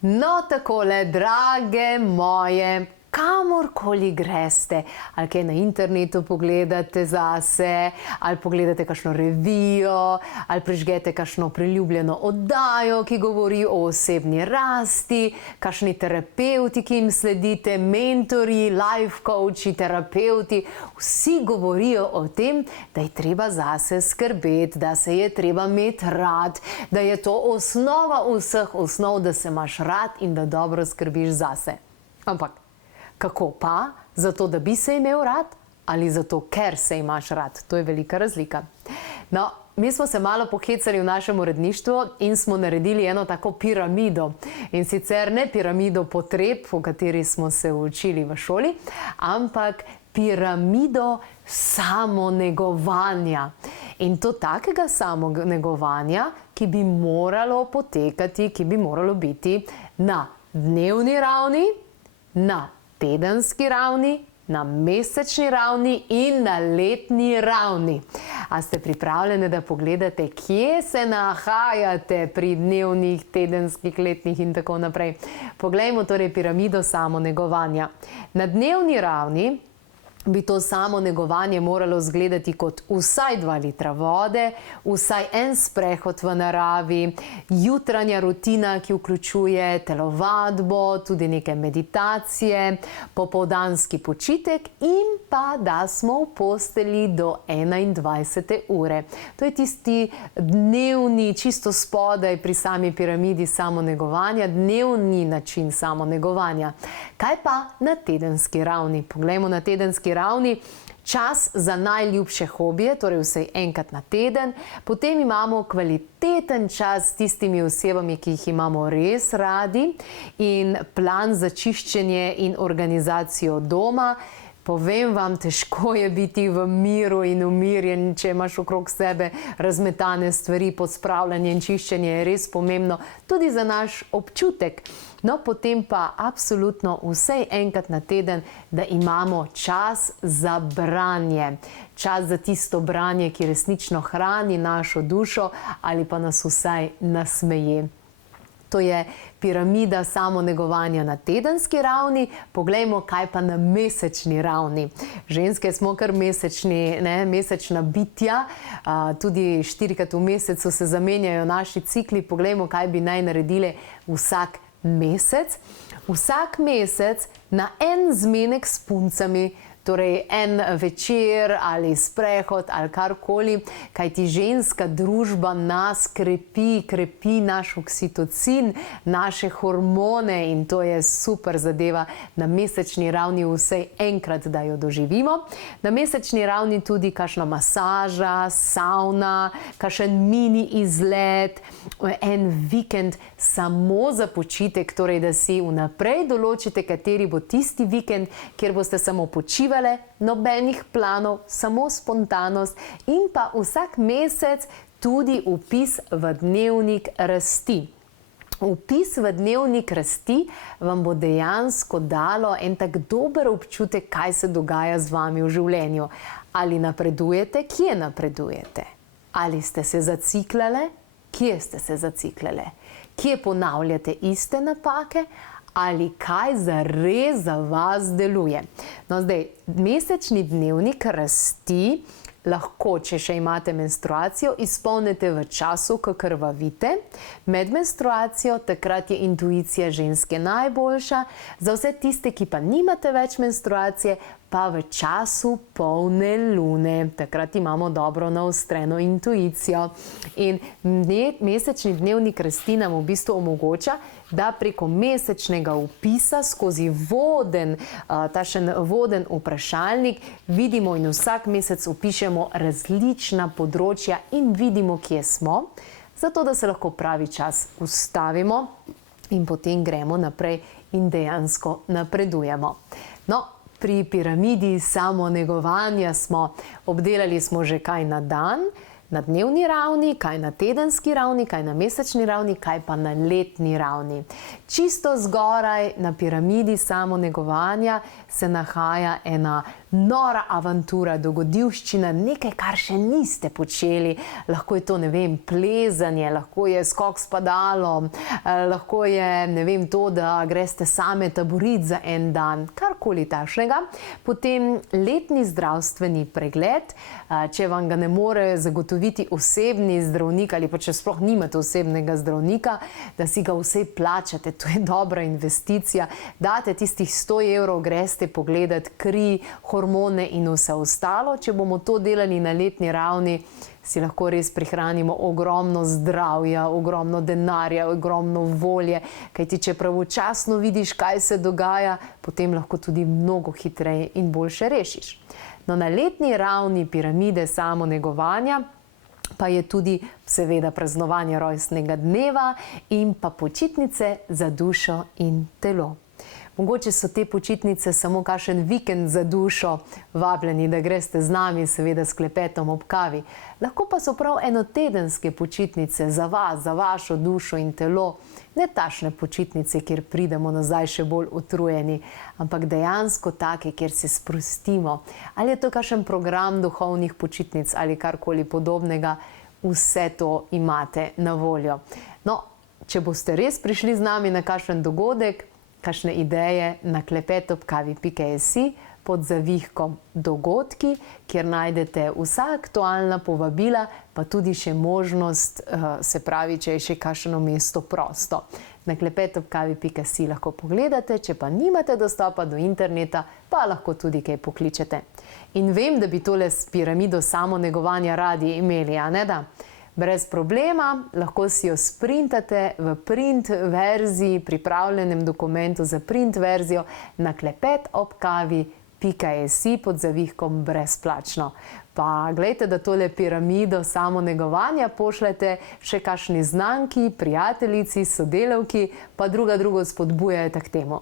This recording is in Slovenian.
No, takole, drage moje, kamorkoli greste, ali kaj na internetu pogledate zase, ali pogledate kakšno revijo, ali prižgete kakšno priljubljeno oddajo, ki govori o osebni rasti, kakšni terapevti, ki jim sledite, mentorji, life coachi, terapevti, vsi govorijo o tem, da je treba zase skrbeti, da se je treba imeti rad, da je to osnova vseh osnov, da se imaš rad in da dobro skrbiš zase. Ampak kako pa? Zato, da bi se imel rad ali zato, ker se imaš rad? To je velika razlika. No, mi smo se malo pohecali v našem uredništvu in smo naredili eno tako piramido. In sicer ne piramido potreb, o kateri smo se učili v šoli, ampak piramido samonegovanja. In to takega samonegovanja, ki bi moralo potekati, ki bi moralo biti na dnevni ravni, na tedenski ravni, na mesečni ravni in na letni ravni. A ste pripravljeni, da pogledate, kje se nahajate pri dnevnih, tedenskih, letnih in tako naprej? Poglejmo torej piramido samonegovanja. Na dnevni ravni bi to samonegovanje moralo izgledati kot vsaj 2 litra vode, vsaj en sprehod v naravi, jutranja rutina, ki vključuje telovadbo, tudi neke meditacije, popoldanski počitek in pa da smo v posteli do 21. ure. To je tisti dnevni, čisto spodaj pri sami piramidi samonegovanja, dnevni način samonegovanja. Kaj pa na tedenski ravni? Poglejmo na tedenski ravni. Čas za najljubše hobije, torej vsaj enkrat na teden. Potem imamo kvaliteten čas s tistimi osebami, ki jih imamo res radi, in plan za čiščenje in organizacijo doma. Povem vam, težko je biti v miru in umirjen, če imaš okrog sebe razmetane stvari, pospravljanje in čiščenje je res pomembno tudi za naš občutek. No, potem pa absolutno vsaj enkrat na teden, da imamo čas za branje. Čas za tisto branje, ki resnično hrani našo dušo ali pa nas vsaj nasmeje. To je piramida samonegovanja na tedenski ravni. Poglejmo, kaj pa na mesečni ravni. Ženske smo kar mesečna bitja. Tudi 4-krat v mesecu se zamenjajo naši cikli. Poglejmo, kaj bi naj naredile vsak mesec. Vsak mesec na en zmenek s puncami, torej en večer ali sprehod ali karkoli, kajti ženska družba nas krepi naš oksitocin, naše hormone in to je super zadeva na mesečni ravni vsaj enkrat, da jo doživimo. Na mesečni ravni tudi kakšna masaža, savna, kakšen mini izlet, en vikend samo za počitek, torej da si vnaprej določite, kateri bo tisti vikend, kjer boste samo počivali, nobenih planov, samo spontanost in pa vsak mesec tudi vpis v dnevnik rasti. Vpis v dnevnik rasti vam bo dejansko dalo en tak dober občutek, kaj se dogaja z vami v življenju. Ali napredujete, kje napredujete? Ali ste se zaciklale, kje ste se zaciklale? Kje ponavljate iste napake? Ali kaj zares za vas deluje. No, zdaj, mesečni dnevnik rasti lahko, če še imate menstruacijo, izpolnite v času, ko krvavite. Med menstruacijo, takrat je intuicija ženske najboljša. Za vse tiste, ki pa nimate več menstruacije, pa v času polne lune. Takrat imamo dobro naostreno intuicijo. In mesečni dnevnik rasti nam v bistvu omogoča, da preko mesečnega vpisa skozi takšen voden vprašalnik vidimo in vsak mesec vpišemo različna področja in vidimo, kje smo, zato da se lahko pravi čas ustavimo in potem gremo naprej in dejansko napredujemo. No, pri piramidi samonegovanja obdelali smo že kaj na dan, na dnevni ravni, kaj na tedenski ravni, kaj na mesečni ravni, kaj pa na letni ravni. Čisto zgoraj na piramidi samonegovanja se nahaja ena nora avantura, dogodivščina, nekaj, kar še niste počeli. Lahko je to, ne vem, plezanje, lahko je skok s padalom, lahko je, ne vem, to, da greste same taborit za en dan, karkoli takšnega. Potem letni zdravstveni pregled, če vam ga ne more zagotoviti osebni zdravnik ali pa če sploh nimate osebnega zdravnika, da si ga vse plačate, to je dobra investicija. Date tistih 100 evrov, greste pogledat kri, hormone in vse ostalo. Če bomo to delali na letni ravni, si lahko res prihranimo ogromno zdravja, ogromno denarja, ogromno volje, kajti če pravočasno vidiš, kaj se dogaja, potem lahko tudi mnogo hitreje in boljše rešiš. No, na letni ravni piramide samonegovanja pa je tudi seveda praznovanje rojstnega dneva in pa počitnice za dušo in telo. Mogoče so te počitnice samo kakšen vikend za dušo, vabljeni, da greste z nami, seveda s klepetom ob kavi. Lahko pa so prav enotedenske počitnice za vas, za vašo dušo in telo. Ne takšne počitnice, kjer pridemo nazaj še bolj utrujeni, ampak dejansko take, kjer se sprostimo. Ali je to kakšen program duhovnih počitnic ali karkoli podobnega, vse to imate na voljo. No, če boste res prišli z nami na kakšen dogodek, kakšne ideje na klepetobkavi.si pod zavihkom dogodki, kjer najdete vsa aktualna povabila, pa tudi še možnost, se pravi, če je še kakšno mesto prosto. Na klepetobkavi.si lahko pogledate, če pa nimate dostopa do interneta, pa lahko tudi kaj pokličete. In vem, da bi tole s piramido samonegovanja radi imeli, a ne da? Brez problema, lahko si jo sprintate v print verziji, pripravljenem dokumentu za print verzijo na klepetobkavi.si pod zavihkom brezplačno. Pa glejte, da tole piramido samonegovanja pošljete še kakšni znanki, prijateljici, sodelavki, pa drugo spodbujajte k temu.